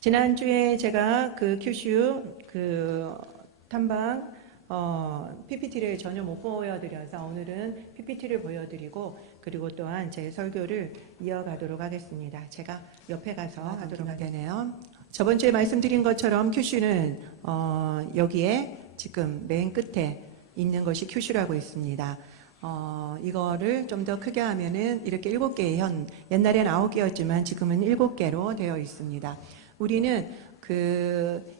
지난주에 제가 그 큐슈 탐방 PPT를 전혀 못 보여드려서 오늘은 PPT를 보여드리고 그리고 또한 제 설교를 이어가도록 하겠습니다. 제가 옆에 가서 하도록 하겠네요. 저번 주에 말씀드린 것처럼 큐슈는 여기에 지금 맨 끝에 있는 것이 큐슈라고 있습니다. 이거를 좀 더 크게 하면은 이렇게 7개의 현, 옛날엔 9개였지만 지금은 7개로 되어 있습니다. 우리는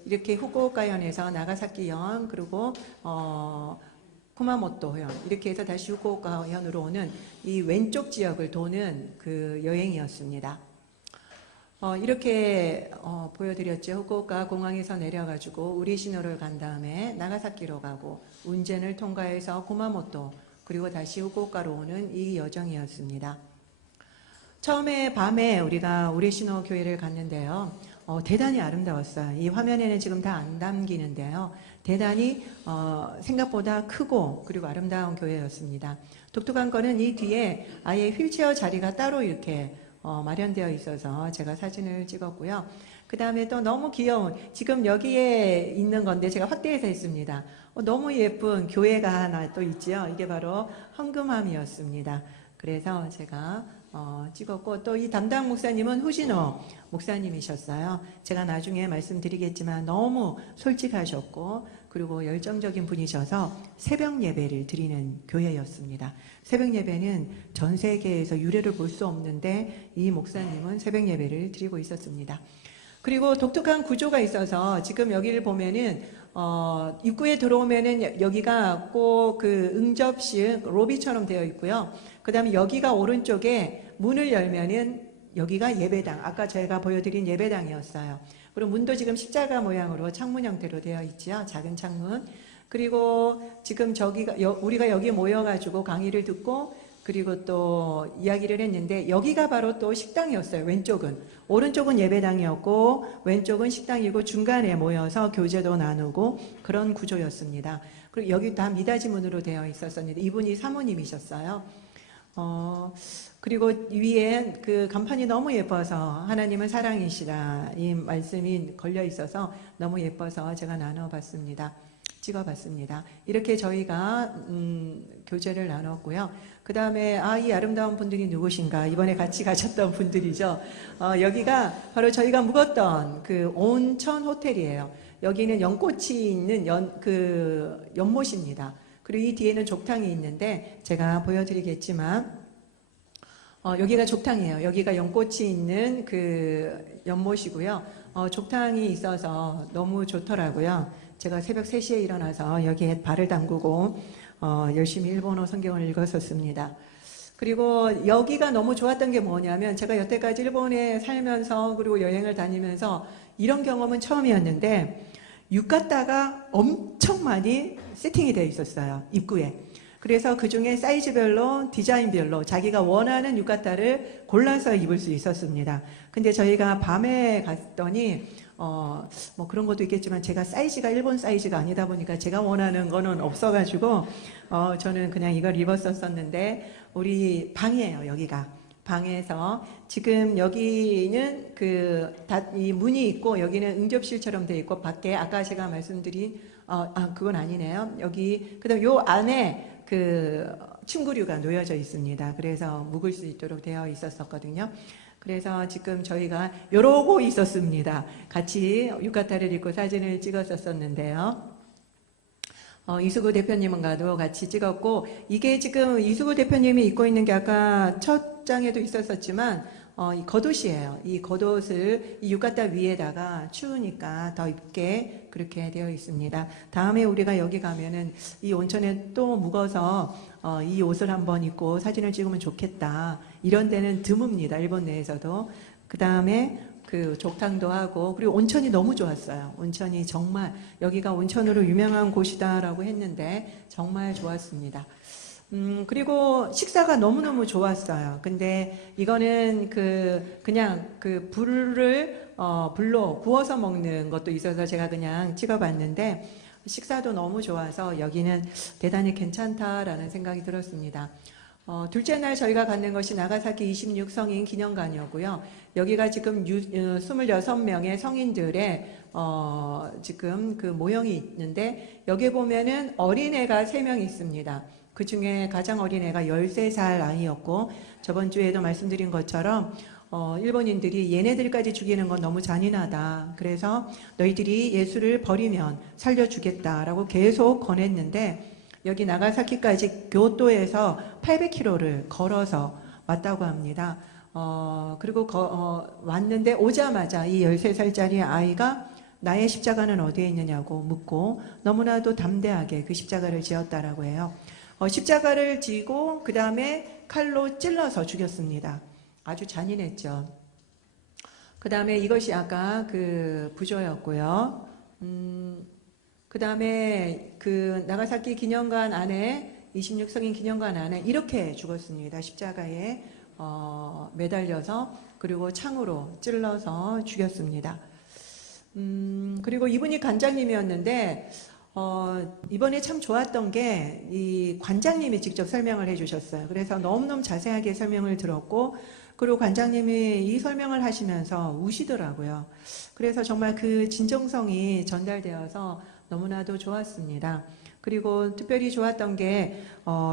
이렇게 후쿠오카현에서 나가사키현 그리고 쿠마모토현 이렇게 해서 다시 후쿠오카현으로 오는 이 왼쪽 지역을 도는 그 여행이었습니다. 이렇게 보여드렸죠. 후쿠오카 공항에서 내려가지고 우리시노를 간 다음에 나가사키로 가고 운젠을 통과해서 쿠마모토 그리고 다시 후쿠오카로 오는 이 여정이었습니다. 처음에 밤에 우리가 우리시노 교회를 갔는데요. 대단히 아름다웠어요. 이 화면에는 지금 다 안 담기는데요. 대단히 생각보다 크고 그리고 아름다운 교회였습니다. 독특한 거는 이 뒤에 아예 휠체어 자리가 따로 이렇게 마련되어 있어서 제가 사진을 찍었고요. 그 다음에 또 너무 귀여운, 지금 여기에 있는 건데 제가 확대해서 했습니다. 너무 예쁜 교회가 하나 또 있지요. 이게 바로 헌금함이었습니다. 그래서 제가 찍었고 또 이 담당 목사님은 후진호 목사님이셨어요. 제가 나중에 말씀드리겠지만 너무 솔직하셨고 그리고 열정적인 분이셔서 새벽 예배를 드리는 교회였습니다. 새벽 예배는 전 세계에서 유례를 볼 수 없는데 이 목사님은 새벽 예배를 드리고 있었습니다. 그리고 독특한 구조가 있어서 지금 여기를 보면은 입구에 들어오면은 여기가 꼭 그 응접실 로비처럼 되어 있고요. 그 다음에 여기가 오른쪽에 문을 열면은 여기가 예배당, 아까 제가 보여드린 예배당이었어요. 그리고 문도 지금 십자가 모양으로 창문 형태로 되어 있지요. 작은 창문. 그리고 지금 우리가 여기 모여가지고 강의를 듣고 그리고 또 이야기를 했는데 여기가 바로 또 식당이었어요. 왼쪽은. 오른쪽은 예배당이었고 왼쪽은 식당이고 중간에 모여서 교제도 나누고 그런 구조였습니다. 그리고 여기 다 미닫이 문으로 되어 있었는데 이분이 사모님이셨어요. 그리고 위에 그 간판이 너무 예뻐서 하나님은 사랑이시라 이 말씀이 걸려 있어서 너무 예뻐서 제가 나눠봤습니다. 찍어봤습니다. 이렇게 저희가 교제를 나눴고요. 그 다음에 이 아름다운 분들이 누구신가? 이번에 같이 가셨던 분들이죠. 여기가 바로 저희가 묵었던 그 온천 호텔이에요. 여기는 연꽃이 있는 연못입니다. 그리고 이 뒤에는 족탕이 있는데 제가 보여드리겠지만 여기가 족탕이에요. 여기가 연꽃이 있는 그 연못이고요. 족탕이 있어서 너무 좋더라고요. 제가 새벽 3시에 일어나서 여기에 발을 담그고 열심히 일본어 성경을 읽었었습니다. 그리고 여기가 너무 좋았던 게 뭐냐면 제가 여태까지 일본에 살면서 그리고 여행을 다니면서 이런 경험은 처음이었는데 유카타가 엄청 많이 세팅이 되어 있었어요. 입구에. 그래서 그 중에 사이즈별로 디자인별로 자기가 원하는 유카타를 골라서 입을 수 있었습니다. 근데 저희가 밤에 갔더니 뭐 그런 것도 있겠지만 제가 사이즈가 일본 사이즈가 아니다 보니까 제가 원하는 거는 없어가지고 저는 그냥 이걸 입었었는데 우리 방이에요. 여기가 방에서 지금 여기는 이 문이 있고 여기는 응접실처럼 되어 있고 밖에 아까 제가 말씀드린 그건 아니네요. 여기 그다음 요 안에 침구류가 놓여져 있습니다. 그래서 묵을 수 있도록 되어 있었거든요. 그래서 지금 저희가 이러고 있었습니다. 같이 유카타를 입고 사진을 찍었었는데요. 이수구 대표님과도 같이 찍었고 이게 지금 이수구 대표님이 입고 있는 게 아까 첫 장에도 있었지만 이 겉옷이에요. 이 겉옷을 이 유카타 위에다가 추우니까 더 입게 그렇게 되어 있습니다. 다음에 우리가 여기 가면은 이 온천에 또 묵어서 이 옷을 한번 입고 사진을 찍으면 좋겠다. 이런 데는 드뭅니다. 일본 내에서도. 그 다음에 족탕도 하고 그리고 온천이 너무 좋았어요. 온천이 정말 여기가 온천으로 유명한 곳이다라고 했는데 정말 좋았습니다. 그리고 식사가 너무너무 좋았어요. 근데 이거는 그냥 불로 구워서 먹는 것도 있어서 제가 그냥 찍어봤는데 식사도 너무 좋아서 여기는 대단히 괜찮다라는 생각이 들었습니다. 둘째 날 저희가 갖는 것이 나가사키 26 성인 기념관이었고요. 여기가 지금 26명의 성인들의 지금 그 모형이 있는데, 여기 보면은 어린애가 3명 있습니다. 그 중에 가장 어린애가 13살 아이였고, 저번 주에도 말씀드린 것처럼 일본인들이 얘네들까지 죽이는 건 너무 잔인하다. 그래서 너희들이 예수를 버리면 살려주겠다라고 계속 권했는데, 여기 나가사키까지 교토에서 800km를 걸어서 왔다고 합니다. 그리고 왔는데 오자마자 이 13살짜리 아이가 나의 십자가는 어디에 있느냐고 묻고 너무나도 담대하게 그 십자가를 지었다라고 해요. 십자가를 지고 그 다음에 칼로 찔러서 죽였습니다. 아주 잔인했죠. 그 다음에 이것이 아까 그 부조였고요. 그 다음에 그 나가사키 기념관 안에 26성인 기념관 안에 이렇게 죽었습니다. 십자가에 매달려서, 그리고 창으로 찔러서 죽였습니다. 그리고 이분이 관장님이었는데 이번에 참 좋았던 게 이 관장님이 직접 설명을 해주셨어요. 그래서 너무너무 자세하게 설명을 들었고, 그리고 관장님이 이 설명을 하시면서 우시더라고요. 그래서 정말 그 진정성이 전달되어서 너무나도 좋았습니다. 그리고 특별히 좋았던 게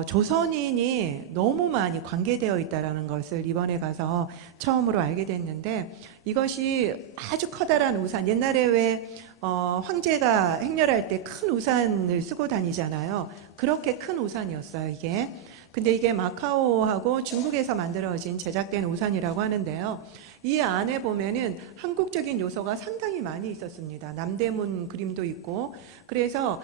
조선인이 너무 많이 관계되어 있다는 것을 이번에 가서 처음으로 알게 됐는데, 이것이 아주 커다란 우산, 옛날에 왜 황제가 행렬할 때 큰 우산을 쓰고 다니잖아요. 그렇게 큰 우산이었어요, 이게. 근데 이게 마카오하고 중국에서 만들어진 제작된 우산이라고 하는데요. 이 안에 보면은 한국적인 요소가 상당히 많이 있었습니다. 남대문 그림도 있고, 그래서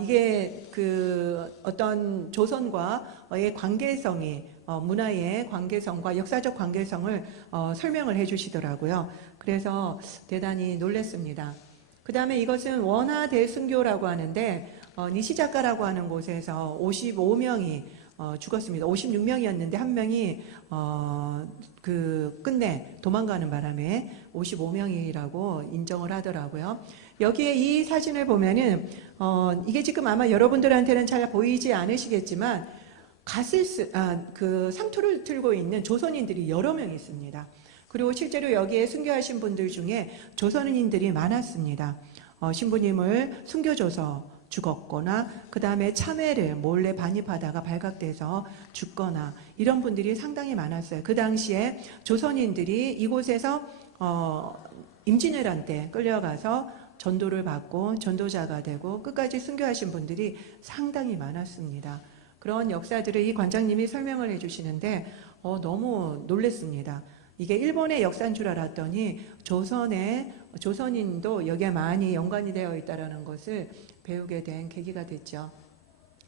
이게 그 어떤 조선과의 관계성이 문화의 관계성과 역사적 관계성을 설명을 해주시더라고요. 그래서 대단히 놀랐습니다. 그 다음에 이것은 원화대순교라고 하는데 니시자카라고 하는 곳에서 55명이 죽었습니다. 56명이었는데 한 명이 끝내 도망가는 바람에 55명이라고 인정을 하더라고요. 여기에 이 사진을 보면은 이게 지금 아마 여러분들한테는 잘 보이지 않으시겠지만 그 상투를 들고 있는 조선인들이 여러 명 있습니다. 그리고 실제로 여기에 순교하신 분들 중에 조선인들이 많았습니다. 신부님을 숨겨줘서 죽었거나, 그 다음에 참외를 몰래 반입하다가 발각돼서 죽거나, 이런 분들이 상당히 많았어요. 그 당시에 조선인들이 이곳에서 임진왜란 때 끌려가서 전도를 받고 전도자가 되고 끝까지 순교하신 분들이 상당히 많았습니다. 그런 역사들을 이 관장님이 설명을 해주시는데 너무 놀랐습니다. 이게 일본의 역사인 줄 알았더니 조선인도 여기에 많이 연관이 되어 있다는 것을 배우게 된 계기가 됐죠.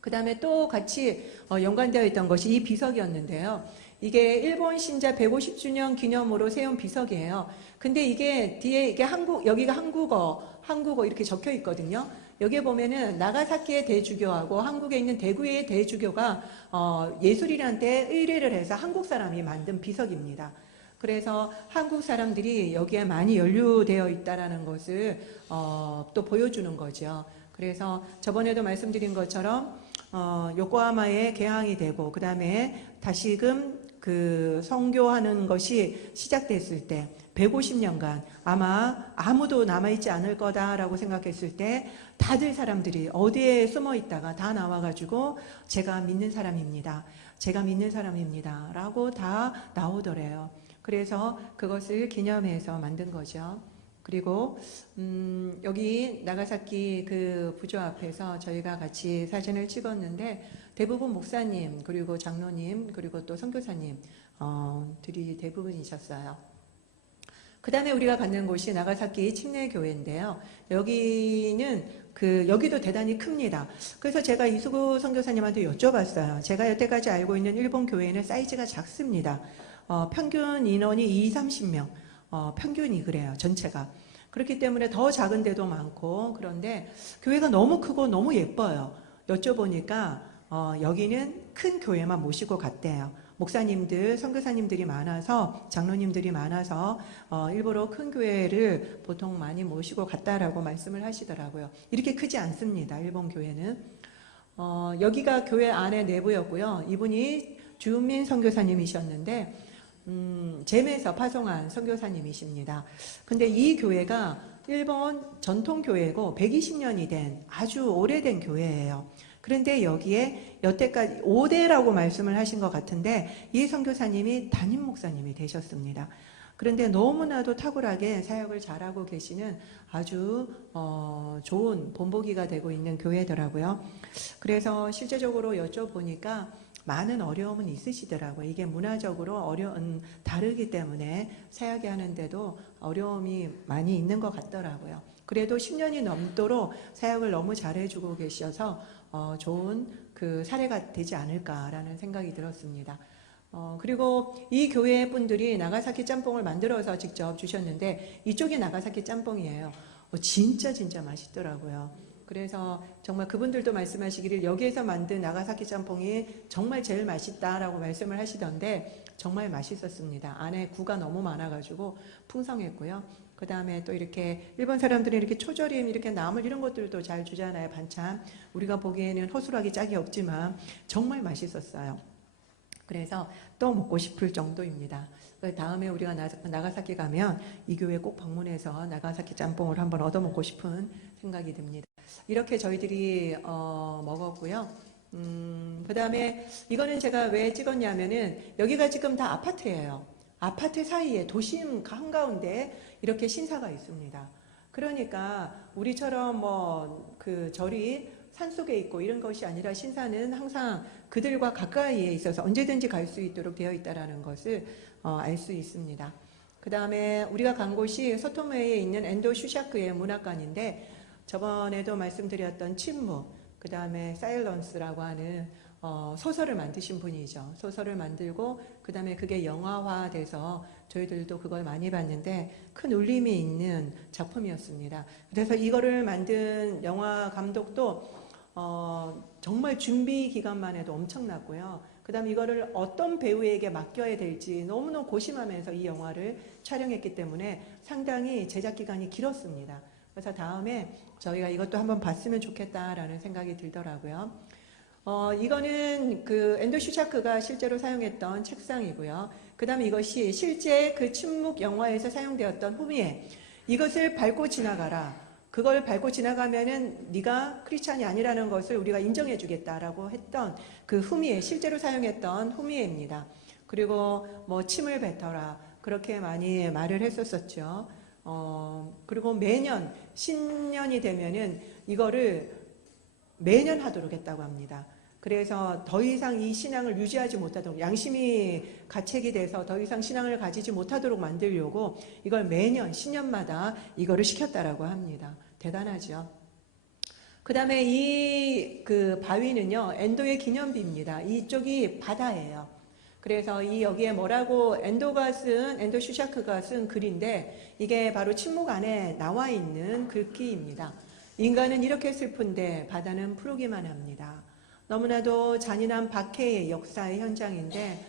그 다음에 또 같이 연관되어 있던 것이 이 비석이었는데요. 이게 일본 신자 150주년 기념으로 세운 비석이에요. 근데 이게 뒤에 이게 여기가 한국어 이렇게 적혀 있거든요. 여기에 보면은 나가사키의 대주교하고 한국에 있는 대구의 대주교가 예술이란 데 의뢰를 해서 한국 사람이 만든 비석입니다. 그래서 한국 사람들이 여기에 많이 연루되어 있다는 것을 또 보여주는 거죠. 그래서 저번에도 말씀드린 것처럼 요코하마에 개항이 되고, 그 다음에 다시금 그 선교하는 것이 시작됐을 때 150년간 아마 아무도 남아있지 않을 거다라고 생각했을 때 다들 사람들이 어디에 숨어 있다가 다 나와가지고 제가 믿는 사람입니다. 제가 믿는 사람입니다. 라고 다 나오더래요. 그래서 그것을 기념해서 만든 거죠. 그리고 여기 나가사키 그 부조 앞에서 저희가 같이 사진을 찍었는데 대부분 목사님, 그리고 장로님, 그리고 또 선교사님 들이 대부분이셨어요. 그 다음에 우리가 갖는 곳이 나가사키 침례교회인데요. 여기도 대단히 큽니다. 그래서 제가 이수구 선교사님한테 여쭤봤어요. 제가 여태까지 알고 있는 일본 교회는 사이즈가 작습니다. 평균 인원이 20-30명. 평균이 그래요. 전체가. 그렇기 때문에 더 작은 데도 많고, 그런데 교회가 너무 크고 너무 예뻐요. 여쭤보니까 여기는 큰 교회만 모시고 갔대요. 목사님들, 선교사님들이 많아서, 장로님들이 많아서 일부러 큰 교회를 보통 많이 모시고 갔다라고 말씀을 하시더라고요. 이렇게 크지 않습니다. 일본 교회는. 여기가 교회 안의 내부였고요. 이분이 주은민 선교사님이셨는데 젬에서 파송한 선교사님이십니다. 근데 이 교회가 일본 전통 교회고 120년이 된 아주 오래된 교회예요. 그런데 여기에 여태까지 5대라고 말씀을 하신 것 같은데 이 선교사님이 담임 목사님이 되셨습니다. 그런데 너무나도 탁월하게 사역을 잘하고 계시는 아주 좋은 본보기가 되고 있는 교회더라고요. 그래서 실제적으로 여쭤보니까 많은 어려움은 있으시더라고요. 이게 문화적으로 다르기 때문에 사역이 하는데도 어려움이 많이 있는 것 같더라고요. 그래도 10년이 넘도록 사역을 너무 잘해주고 계셔서 좋은 그 사례가 되지 않을까라는 생각이 들었습니다. 그리고 이 교회 분들이 나가사키 짬뽕을 만들어서 직접 주셨는데 이쪽이 나가사키 짬뽕이에요. 진짜 맛있더라고요. 그래서 정말 그분들도 말씀하시기를 여기에서 만든 나가사키 짬뽕이 정말 제일 맛있다라고 말씀을 하시던데 정말 맛있었습니다. 안에 구가 너무 많아가지고 풍성했고요. 그 다음에 또 이렇게 일본 사람들이 이렇게 초절임, 이렇게 나물 이런 것들도 잘 주잖아요. 반찬. 우리가 보기에는 허술하기 짝이 없지만 정말 맛있었어요. 그래서 또 먹고 싶을 정도입니다. 다음에 우리가 나가사키 가면 이 교회 꼭 방문해서 나가사키 짬뽕을 한번 얻어먹고 싶은 생각이 듭니다. 이렇게 저희들이 먹었고요. 그 다음에 이거는 제가 왜 찍었냐면은 여기가 지금 다 아파트예요. 아파트 사이에 도심 한가운데 이렇게 신사가 있습니다. 그러니까 우리처럼 그 절이 산속에 있고 이런 것이 아니라 신사는 항상 그들과 가까이에 있어서 언제든지 갈 수 있도록 되어 있다는 것을 알 수 있습니다. 그 다음에 우리가 간 곳이 소토메에 있는 엔도 슈샤크의 문학관인데 저번에도 말씀드렸던 침묵, 그 다음에 사일런스라고 하는 소설을 만드신 분이죠. 소설을 만들고 그 다음에 그게 영화화돼서 저희들도 그걸 많이 봤는데 큰 울림이 있는 작품이었습니다. 그래서 이거를 만든 영화 감독도 정말 준비 기간만 해도 엄청났고요. 그 다음에 이거를 어떤 배우에게 맡겨야 될지 너무너무 고심하면서 이 영화를 촬영했기 때문에 상당히 제작 기간이 길었습니다. 그래서 다음에 저희가 이것도 한번 봤으면 좋겠다라는 생각이 들더라고요. 이거는 그 엔도 슈샤크가 실제로 사용했던 책상이고요. 그 다음에 이것이 실제 그 침묵 영화에서 사용되었던 후미에 이것을 밟고 지나가라. 그걸 밟고 지나가면은 네가 크리스찬이 아니라는 것을 우리가 인정해 주겠다라고 했던 그 후미에, 실제로 사용했던 후미에입니다. 그리고 침을 뱉어라. 그렇게 많이 말을 했었었죠. 그리고 매년 신년이 되면은 이거를 매년 하도록 했다고 합니다. 그래서 더 이상 이 신앙을 유지하지 못하도록, 양심이 가책이 돼서 더 이상 신앙을 가지지 못하도록 만들려고 이걸 매년 신년마다 이거를 시켰다라고 합니다. 대단하죠. 그 다음에 이 그 바위는요, 엔도의 기념비입니다. 이쪽이 바다예요. 그래서 여기에 뭐라고 엔도 슈샤크가 쓴 글인데 이게 바로 침묵 안에 나와 있는 글귀입니다. 인간은 이렇게 슬픈데 바다는 푸르기만 합니다. 너무나도 잔인한 박해의 역사의 현장인데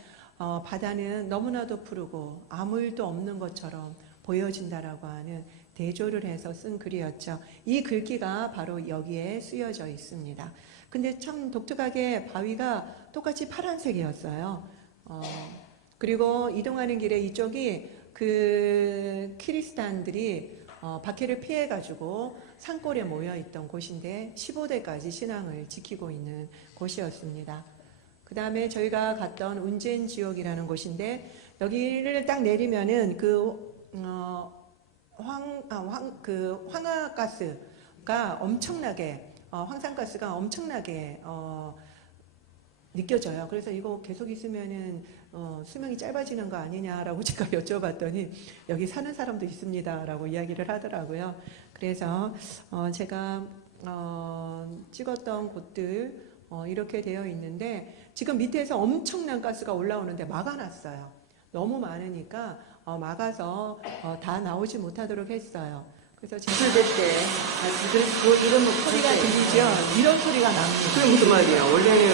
바다는 너무나도 푸르고 아무 일도 없는 것처럼 보여진다라고 하는 대조를 해서 쓴 글이었죠. 이 글귀가 바로 여기에 쓰여져 있습니다. 근데 참 독특하게 바위가 똑같이 파란색이었어요. 그리고 이동하는 길에 이쪽이 그 키리스탄들이 박해를 피해가지고 산골에 모여있던 곳인데 15대까지 신앙을 지키고 있는 곳이었습니다. 그 다음에 저희가 갔던 운젠 지역이라는 곳인데 여기를 딱 내리면은 황화가스가 엄청나게 황산가스가 엄청나게 느껴져요. 그래서 이거 계속 있으면은 수명이 짧아지는 거 아니냐라고 제가 여쭤봤더니 여기 사는 사람도 있습니다라고 이야기를 하더라고요. 그래서 제가 찍었던 곳들 이렇게 되어 있는데 지금 밑에서 엄청난 가스가 올라오는데 막아놨어요. 너무 많으니까 막아서 다 나오지 못하도록 했어요. 그래서 제가 그 이름은 소리가 들리죠? 이런 소리가 납니다. 그게 무슨 말이야? 원래는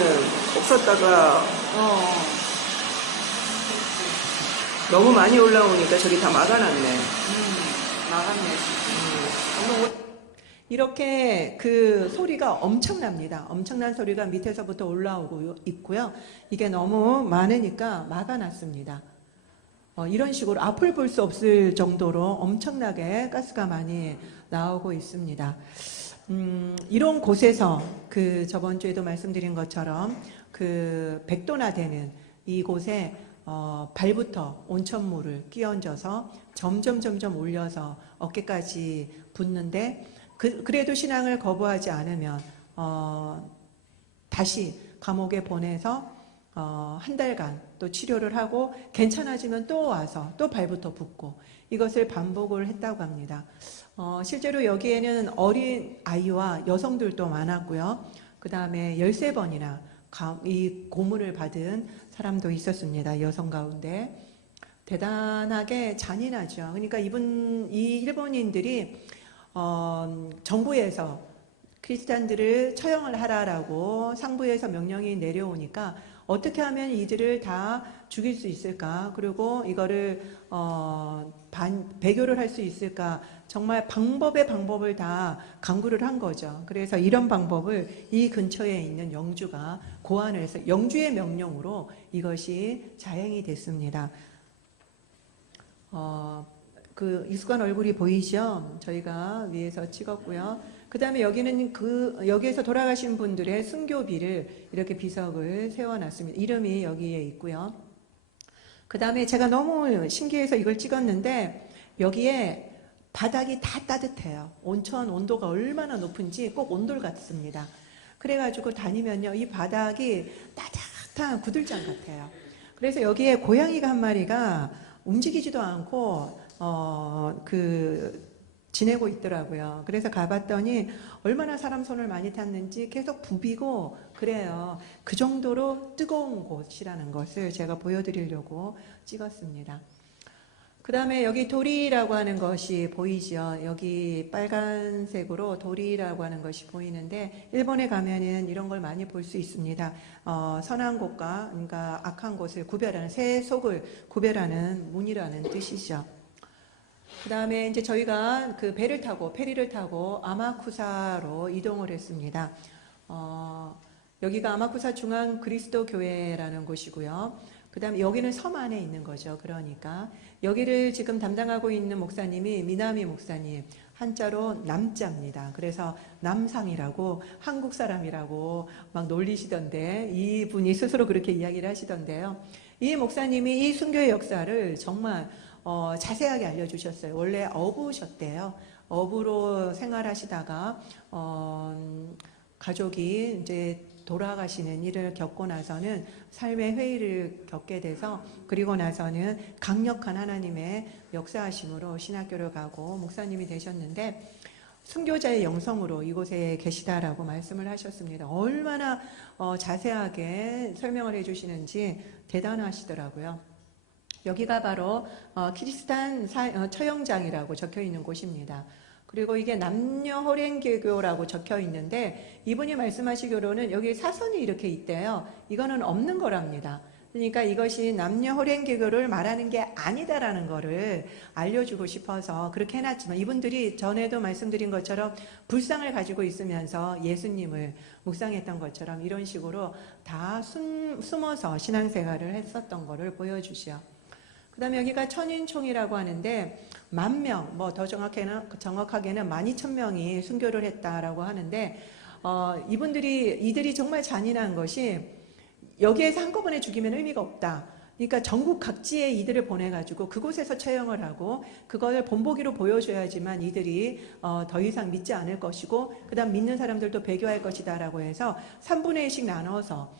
없었다가 너무 많이 올라오니까 저기 다 막아놨네. 막았네. 이렇게 그 소리가 엄청납니다. 엄청난 소리가 밑에서부터 올라오고 있고요. 이게 너무 많으니까 막아놨습니다. 이런 식으로 앞을 볼 수 없을 정도로 엄청나게 가스가 많이 나오고 있습니다. 이런 곳에서 그 저번 주에도 말씀드린 것처럼 그 100도나 되는 이곳에 발부터 온천물을 끼얹어서 점점 올려서 어깨까지 붓는데 그래도 신앙을 거부하지 않으면 다시 감옥에 보내서 한 달간 또 치료를 하고 괜찮아지면 또 와서 또 발부터 붓고 이것을 반복을 했다고 합니다. 실제로 여기에는 어린 아이와 여성들도 많았고요. 그 다음에 13번이나 이 고문을 받은 사람도 있었습니다. 여성 가운데. 대단하게 잔인하죠. 그러니까 이 일본인들이 정부에서 크리스찬들을 처형을 하라라고 상부에서 명령이 내려오니까 어떻게 하면 이들을 다 죽일 수 있을까? 그리고 이거를 배교를 할 수 있을까? 정말 방법을 다 강구를 한 거죠. 그래서 이런 방법을 이 근처에 있는 영주가 고안을 해서 영주의 명령으로 이것이 자행이 됐습니다. 그 익숙한 얼굴이 보이죠? 저희가 위에서 찍었고요. 그 다음에 여기는 여기에서 돌아가신 분들의 순교비를 이렇게 비석을 세워놨습니다. 이름이 여기에 있고요. 그 다음에 제가 너무 신기해서 이걸 찍었는데 여기에 바닥이 다 따뜻해요. 온천 온도가 얼마나 높은지 꼭 온돌 같습니다. 그래가지고 다니면요, 이 바닥이 따뜻한 구들장 같아요. 그래서 여기에 고양이가 한 마리가 움직이지도 않고 지내고 있더라고요. 그래서 가봤더니 얼마나 사람 손을 많이 탔는지 계속 부비고 그래요. 그 정도로 뜨거운 곳이라는 것을 제가 보여드리려고 찍었습니다. 그 다음에 여기 도리라고 하는 것이 보이죠. 여기 빨간색으로 도리라고 하는 것이 보이는데 일본에 가면은 이런 걸 많이 볼 수 있습니다. 선한 곳과 그러니까 악한 곳을 구별하는, 새 속을 구별하는 문이라는 뜻이죠. 그 다음에 이제 저희가 그 페리를 타고 아마쿠사로 이동을 했습니다. 여기가 아마쿠사 중앙 그리스도 교회라는 곳이고요. 그 다음에 여기는 섬 안에 있는 거죠. 그러니까 여기를 지금 담당하고 있는 목사님이 미나미 목사님, 한자로 남자입니다. 그래서 남상이라고 한국 사람이라고 막 놀리시던데 이분이 스스로 그렇게 이야기를 하시던데요. 이 목사님이 이 순교의 역사를 정말 자세하게 알려주셨어요. 원래 어부셨대요. 어부로 생활하시다가 가족이 이제 돌아가시는 일을 겪고 나서는 삶의 회의를 겪게 돼서 그리고 나서는 강력한 하나님의 역사하심으로 신학교를 가고 목사님이 되셨는데 순교자의 영성으로 이곳에 계시다라고 말씀을 하셨습니다. 얼마나 자세하게 설명을 해주시는지 대단하시더라고요. 여기가 바로 키리스탄 처형장이라고 적혀 있는 곳입니다. 그리고 이게 남녀 호랭개교라고 적혀 있는데 이분이 말씀하시기로는 여기 사선이 이렇게 있대요. 이거는 없는 거랍니다. 그러니까 이것이 남녀 호랭개교를 말하는 게 아니다라는 거를 알려주고 싶어서 그렇게 해놨지만 이분들이 전에도 말씀드린 것처럼 불상을 가지고 있으면서 예수님을 묵상했던 것처럼 이런 식으로 다 숨어서 신앙생활을 했었던 거를 보여주시죠. 그 다음에 여기가 천인총이라고 하는데 10,000명, 뭐 더 정확하게는 12,000명이 순교를 했다라고 하는데 이들이 정말 잔인한 것이 여기에서 한꺼번에 죽이면 의미가 없다. 그러니까 전국 각지에 이들을 보내가지고 그곳에서 처형을 하고 그걸 본보기로 보여줘야지만 이들이 더 이상 믿지 않을 것이고 그 다음 믿는 사람들도 배교할 것이다 라고 해서 3분의 1씩 나눠서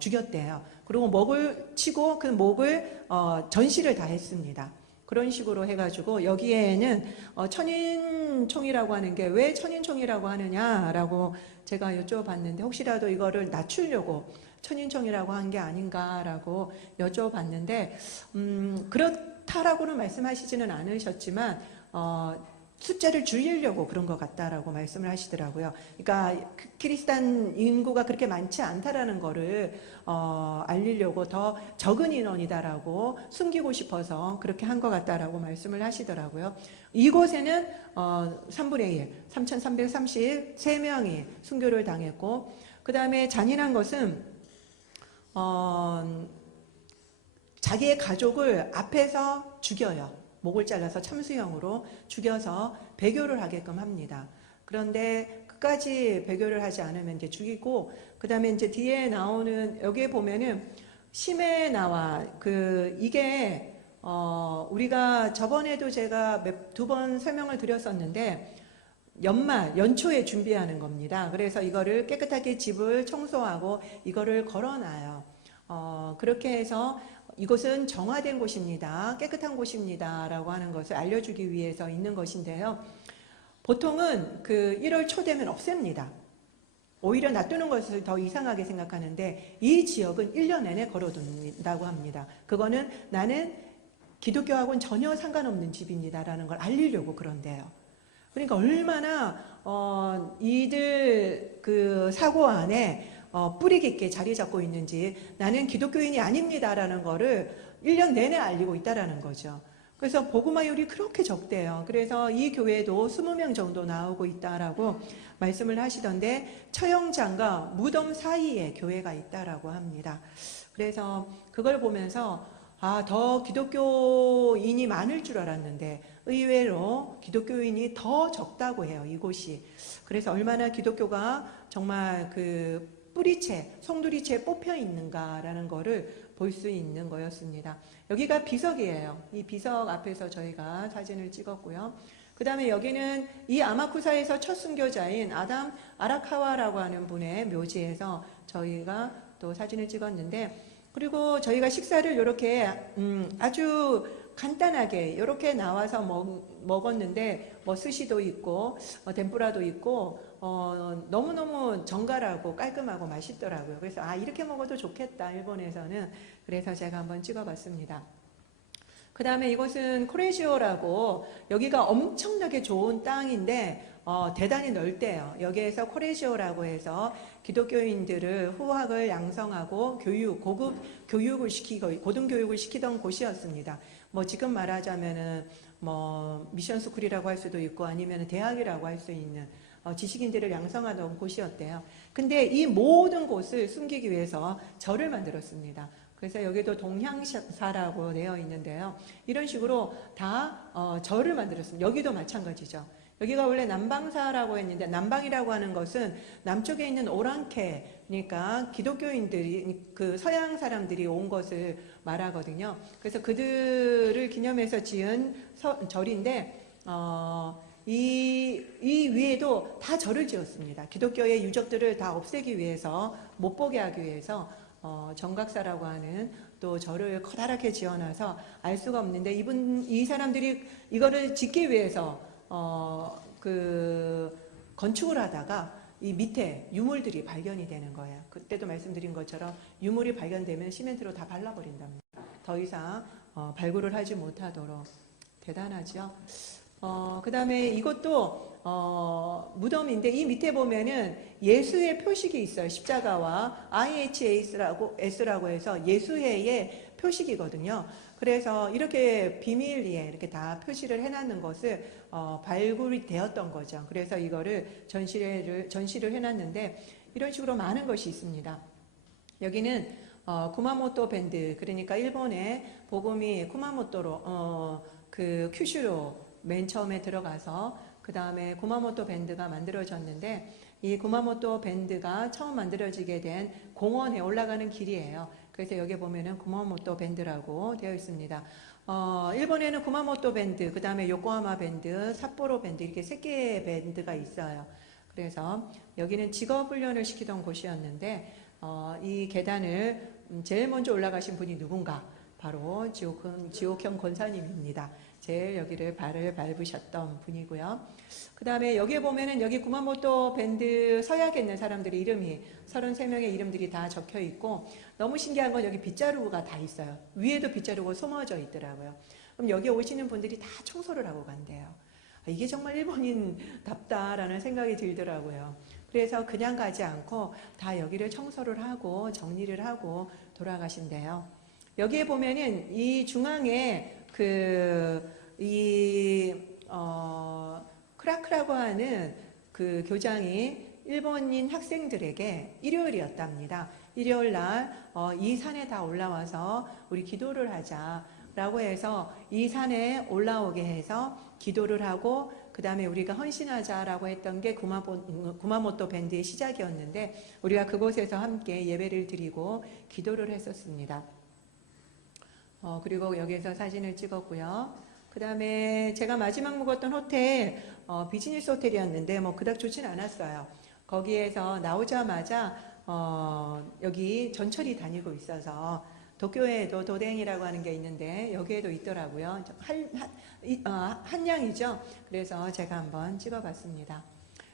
죽였대요. 그리고 목을 치고 그 목을 전시를 다 했습니다. 그런 식으로 해가지고 여기에는 천인총이라고 하는 게 왜 천인총이라고 하느냐라고 제가 여쭤봤는데 혹시라도 이거를 낮추려고 천인총이라고 한 게 아닌가라고 여쭤봤는데 그렇다라고는 말씀하시지는 않으셨지만 숫자를 줄이려고 그런 것 같다라고 말씀을 하시더라고요. 그러니까 크리스찬 인구가 그렇게 많지 않다라는 거를 알리려고 더 적은 인원이다라고 숨기고 싶어서 그렇게 한 것 같다라고 말씀을 하시더라고요. 이곳에는 3분의 1, 3,333명이 순교를 당했고, 그 다음에 잔인한 것은 자기의 가족을 앞에서 죽여요. 목을 잘라서 참수형으로 죽여서 배교를 하게끔 합니다. 그런데 끝까지 배교를 하지 않으면 이제 죽이고, 그 다음에 이제 뒤에 나오는, 여기에 보면은 심해 나와, 이게, 우리가 저번에도 제가 두 번 설명을 드렸었는데, 연초에 준비하는 겁니다. 그래서 이거를 깨끗하게 집을 청소하고 이거를 걸어놔요. 그렇게 해서 이곳은 정화된 곳입니다. 깨끗한 곳입니다. 라고 하는 것을 알려주기 위해서 있는 것인데요. 보통은 1월 초 되면 없앱니다. 오히려 놔두는 것을 더 이상하게 생각하는데 이 지역은 1년 내내 걸어둔다고 합니다. 그거는 나는 기독교하고는 전혀 상관없는 집입니다라는 걸 알리려고 그런데요. 그러니까 얼마나 이들 사고 안에 뿌리 깊게 자리 잡고 있는지, 나는 기독교인이 아닙니다라는 거를 1년 내내 알리고 있다라는 거죠. 그래서 복음화율이 그렇게 적대요. 그래서 이 교회도 20명 정도 나오고 있다라고 말씀을 하시던데, 처형장과 무덤 사이에 교회가 있다라고 합니다. 그래서 그걸 보면서 더 기독교인이 많을 줄 알았는데 의외로 기독교인이 더 적다고 해요, 이곳이. 그래서 얼마나 기독교가 정말 뿌리채, 송두리채에 뽑혀 있는가라는 거를 볼 수 있는 거였습니다. 여기가 비석이에요. 이 비석 앞에서 저희가 사진을 찍었고요. 그 다음에 여기는 이 아마쿠사에서 첫 순교자인 아담 아라카와라고 하는 분의 묘지에서 저희가 또 사진을 찍었는데, 그리고 저희가 식사를 이렇게 아주 간단하게 이렇게 나와서 먹었는데, 스시도 있고 덴푸라도 있고 너무너무 정갈하고 깔끔하고 맛있더라고요. 그래서 이렇게 먹어도 좋겠다, 일본에서는. 그래서 제가 한번 찍어봤습니다. 그 다음에 이곳은 코레시오라고, 여기가 엄청나게 좋은 땅인데 대단히 넓대요. 여기에서 코레시오라고 해서 기독교인들을 후학을 양성하고 고급 교육을 시키고 고등교육을 시키던 곳이었습니다. 지금 말하자면은 미션 스쿨이라고 할 수도 있고 아니면 대학이라고 할 수 있는 지식인들을 양성하던 곳이었대요. 근데 이 모든 곳을 숨기기 위해서 절을 만들었습니다. 그래서 여기도 동향사라고 되어 있는데요. 이런 식으로 다 절을 만들었습니다. 여기도 마찬가지죠. 여기가 원래 남방사라고 했는데, 남방이라고 하는 것은 남쪽에 있는 오랑캐, 그러니까 기독교인들이, 서양 사람들이 온 것을 말하거든요. 그래서 그들을 기념해서 지은 절인데, 이 위에도 다 절을 지었습니다. 기독교의 유적들을 다 없애기 위해서, 못 보게 하기 위해서 정각사라고 하는 또 절을 커다랗게 지어놔서 알 수가 없는데, 이 사람들이 이거를 짓기 위해서 건축을 하다가 이 밑에 유물들이 발견이 되는 거예요. 그때도 말씀드린 것처럼 유물이 발견되면 시멘트로 다 발라버린답니다. 더 이상 발굴을 하지 못하도록. 대단하죠. 그 다음에 이것도 무덤인데, 이 밑에 보면은 예수의 표식이 있어요. 십자가와 IHS라고 해서 예수회의 표식이거든요. 그래서 이렇게 비밀리에 이렇게 다 표시를 해놨는 것을 발굴이 되었던 거죠. 그래서 이거를 전시를 해놨는데, 이런 식으로 많은 것이 있습니다. 여기는 구마모토 밴드, 그러니까 일본의 복음이 구마모토로 큐슈로 맨 처음에 들어가서 그 다음에 구마모토 밴드가 만들어졌는데, 이 구마모토 밴드가 처음 만들어지게 된 공원에 올라가는 길이에요. 그래서 여기 보면은 구마모토 밴드라고 되어 있습니다. 일본에는 구마모토 밴드, 그 다음에 요코하마 밴드, 삿포로 밴드, 이렇게 3개의 밴드가 있어요. 그래서 여기는 직업훈련을 시키던 곳이었는데, 이 계단을 제일 먼저 올라가신 분이 누군가? 바로 지옥형 권사님입니다. 제일 여기를 발을 밟으셨던 분이고요. 그 다음에 여기에 보면은 여기 구마모토 밴드 서약에 있는 사람들의 이름이 33명의 이름들이 다 적혀 있고, 너무 신기한 건 여기 빗자루가 다 있어요. 위에도 빗자루가 숨어져 있더라고요. 그럼 여기 오시는 분들이 다 청소를 하고 간대요. 이게 정말 일본인답다라는 생각이 들더라고요. 그래서 그냥 가지 않고 다 여기를 청소를 하고 정리를 하고 돌아가신대요. 여기에 보면은 이 중앙에 크라크라고 하는 그 교장이 일본인 학생들에게 일요일이었답니다. 일요일 날 이 산에 다 올라와서 우리 기도를 하자라고 해서 이 산에 올라오게 해서 기도를 하고 그 다음에 우리가 헌신하자라고 했던 게 구마모토 밴드의 시작이었는데 우리가 그곳에서 함께 예배를 드리고 기도를 했었습니다. 그리고 여기에서 사진을 찍었고요. 그 다음에 제가 마지막 묵었던 호텔 비즈니스 호텔이었는데 뭐 그닥 좋진 않았어요. 거기에서 나오자마자 여기 전철이 다니고 있어서 도쿄에도 도댕이라고 하는 게 있는데 여기에도 있더라고요. 한양이죠. 그래서 제가 한번 찍어봤습니다.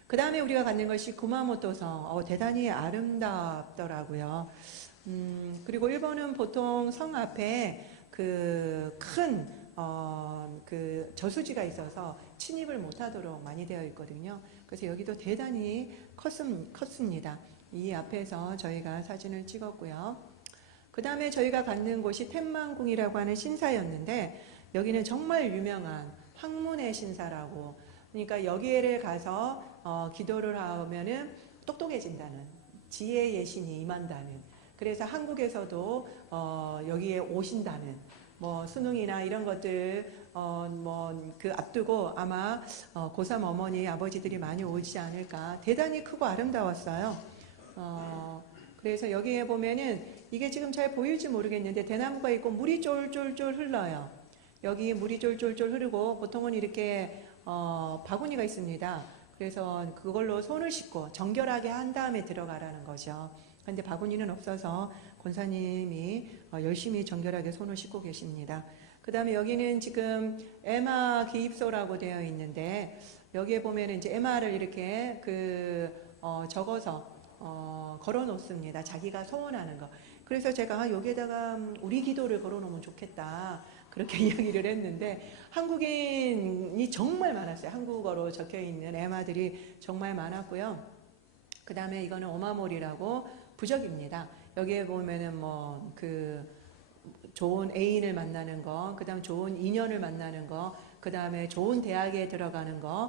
그 다음에 우리가 갖는 것이 구마모토성. 대단히 아름답더라고요. 그리고 일본은 보통 성 앞에 큰 저수지가 있어서 침입을 못하도록 많이 되어 있거든요. 그래서 여기도 대단히 컸습니다. 이 앞에서 저희가 사진을 찍었고요. 그 다음에 저희가 갖는 곳이 텐만궁이라고 하는 신사였는데 여기는 정말 유명한 학문의 신사라고, 그러니까 여기를 가서 기도를 하면은 똑똑해진다는, 지혜의 신이 임한다는, 그래서 한국에서도 여기에 오신다는, 뭐 수능이나 이런 것들 그 앞두고 아마 고3 어머니 아버지들이 많이 오지 않을까. 대단히 크고 아름다웠어요. 그래서 여기에 보면은 이게 지금 잘 보일지 모르겠는데 대나무가 있고 물이 쫄쫄쫄 흘러요. 여기 물이 쫄쫄쫄 흐르고 보통은 이렇게 바구니가 있습니다. 그래서 그걸로 손을 씻고 정결하게 한 다음에 들어가라는 거죠. 근데 바구니는 없어서 권사님이 열심히 정결하게 손을 씻고 계십니다. 그 다음에 여기는 지금 에마 기입소라고 되어 있는데 여기에 보면은 이제 에마를 이렇게 적어서 걸어 놓습니다. 자기가 소원하는 거. 그래서 제가 여기에다가 우리 기도를 걸어 놓으면 좋겠다. 그렇게 이야기를 했는데 한국인이 정말 많았어요. 한국어로 적혀 있는 에마들이 정말 많았고요. 그 다음에 이거는 오마모리라고 부적입니다. 여기에 보면은 좋은 애인을 만나는 거, 그 다음 좋은 인연을 만나는 거, 그 다음에 좋은 대학에 들어가는 거,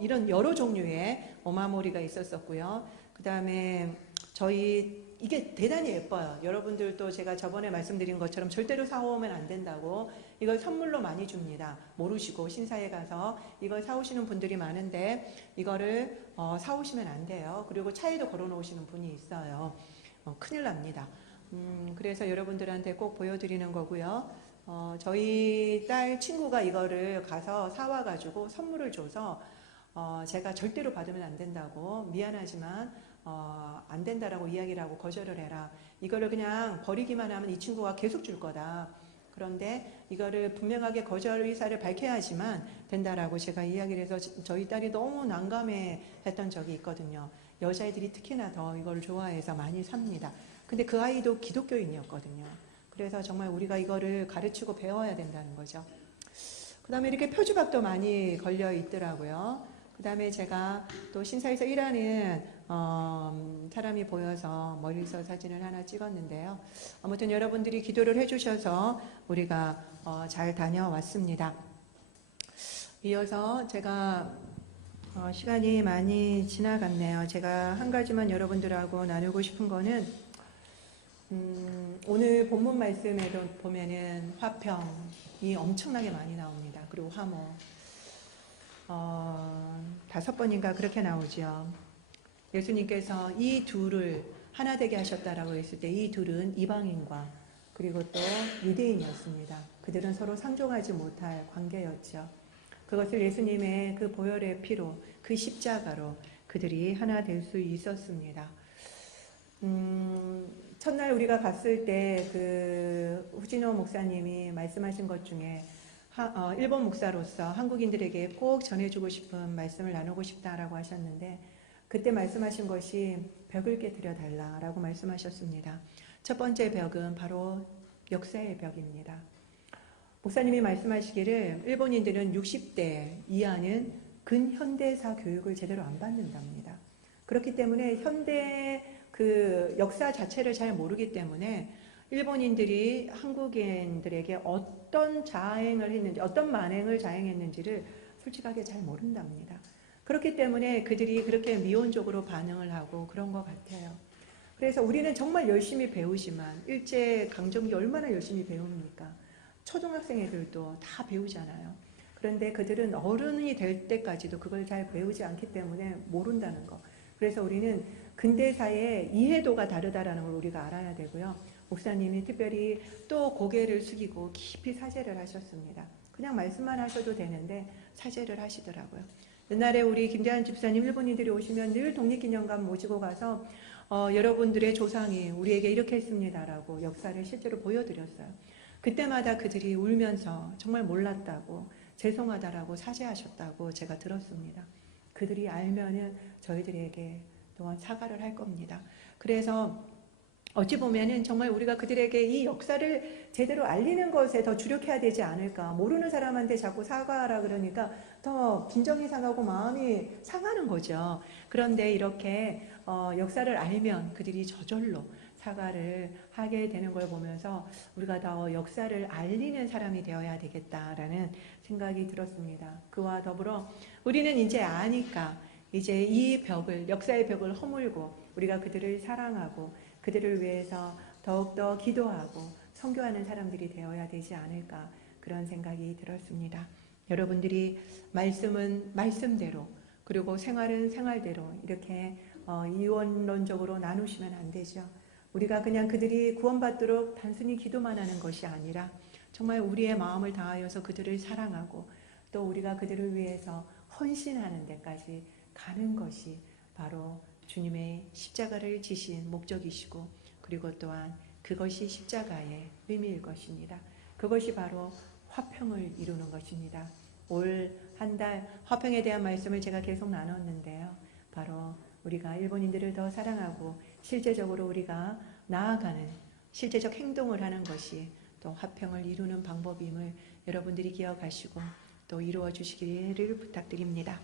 이런 여러 종류의 오마모리가 있었었고요. 그 다음에 이게 대단히 예뻐요. 여러분들도 제가 저번에 말씀드린 것처럼 절대로 사오면 안 된다고, 이걸 선물로 많이 줍니다. 모르시고 신사에 가서 이걸 사오시는 분들이 많은데 이거를 사오시면 안 돼요. 그리고 차에도 걸어 놓으시는 분이 있어요. 큰일 납니다. 그래서 여러분들한테 꼭 보여드리는 거고요. 저희 딸 친구가 이거를 가서 사와가지고 선물을 줘서 제가 절대로 받으면 안 된다고, 미안하지만 안 된다라고 이야기를 하고 거절을 해라. 이거를 그냥 버리기만 하면 이 친구가 계속 줄 거다. 그런데 이거를 분명하게 거절 의사를 밝혀야 하지만 된다라고 제가 이야기를 해서 저희 딸이 너무 난감해 했던 적이 있거든요. 여자애들이 특히나 더 이걸 좋아해서 많이 삽니다. 근데 그 아이도 기독교인이었거든요. 그래서 정말 우리가 이거를 가르치고 배워야 된다는 거죠. 그 다음에 이렇게 표주박도 많이 걸려 있더라고요. 그 다음에 제가 또 신사에서 일하는 사람이 보여서 멀리서 사진을 하나 찍었는데요. 아무튼 여러분들이 기도를 해주셔서 우리가 잘 다녀왔습니다. 이어서 제가 시간이 많이 지나갔네요. 제가 한 가지만 여러분들하고 나누고 싶은 거는 오늘 본문 말씀에도 보면은 화평이 엄청나게 많이 나옵니다. 그리고 화모 5번인가 그렇게 나오죠. 예수님께서 이 둘을 하나 되게 하셨다라고 했을 때 이 둘은 이방인과 그리고 또 유대인이었습니다. 그들은 서로 상종하지 못할 관계였죠. 그것을 예수님의 그 보혈의 피로, 그 십자가로 그들이 하나 될 수 있었습니다. 첫날 우리가 갔을 때 그 후진호 목사님이 말씀하신 것 중에 일본 목사로서 한국인들에게 꼭 전해주고 싶은 말씀을 나누고 싶다라고 하셨는데 그때 말씀하신 것이 벽을 깨뜨려 달라라고 말씀하셨습니다. 첫 번째 벽은 바로 역사의 벽입니다. 목사님이 말씀하시기를 일본인들은 60대 이하는 근현대사 교육을 제대로 안 받는답니다. 그렇기 때문에 현대 그 역사 자체를 잘 모르기 때문에 일본인들이 한국인들에게 어떤 자행을 했는지, 어떤 만행을 자행했는지를 솔직하게 잘 모른답니다. 그렇기 때문에 그들이 그렇게 미온적으로 반응을 하고 그런 것 같아요. 그래서 우리는 정말 열심히 배우지만 일제 강점기 얼마나 열심히 배웁니까? 초등학생 애들도 다 배우잖아요. 그런데 그들은 어른이 될 때까지도 그걸 잘 배우지 않기 때문에 모른다는 거. 그래서 우리는 근대사의 이해도가 다르다라는 걸 우리가 알아야 되고요. 목사님이 특별히 또 고개를 숙이고 깊이 사죄를 하셨습니다. 그냥 말씀만 하셔도 되는데 사죄를 하시더라고요. 옛날에 우리 김대한 집사님 일본인들이 오시면 늘 독립기념관 모시고 가서 여러분들의 조상이 우리에게 이렇게 했습니다라고 역사를 실제로 보여드렸어요. 그때마다 그들이 울면서 정말 몰랐다고 죄송하다라고 사죄하셨다고 제가 들었습니다. 그들이 알면은 저희들에게 또한 사과를 할 겁니다. 그래서 어찌 보면은 정말 우리가 그들에게 이 역사를 제대로 알리는 것에 더 주력해야 되지 않을까. 모르는 사람한테 자꾸 사과하라 그러니까 더 빈정이 상하고 마음이 상하는 거죠. 그런데 이렇게 역사를 알면 그들이 저절로 사과를 하게 되는 걸 보면서 우리가 더 역사를 알리는 사람이 되어야 되겠다라는 생각이 들었습니다. 그와 더불어 우리는 이제 아니까 이제 이 벽을, 역사의 벽을 허물고 우리가 그들을 사랑하고 그들을 위해서 더욱더 기도하고 선교하는 사람들이 되어야 되지 않을까 그런 생각이 들었습니다. 여러분들이 말씀은 말씀대로 그리고 생활은 생활대로 이렇게 이원론적으로 나누시면 안 되죠. 우리가 그냥 그들이 구원받도록 단순히 기도만 하는 것이 아니라 정말 우리의 마음을 다하여서 그들을 사랑하고 또 우리가 그들을 위해서 헌신하는 데까지 가는 것이 바로 주님의 십자가를 지신 목적이시고 그리고 또한 그것이 십자가의 의미일 것입니다. 그것이 바로 화평을 이루는 것입니다. 올 한 달 화평에 대한 말씀을 제가 계속 나눴는데요. 바로 우리가 일본인들을 더 사랑하고 실제적으로 우리가 나아가는 실제적 행동을 하는 것이 또 화평을 이루는 방법임을 여러분들이 기억하시고 또 이루어 주시기를 부탁드립니다.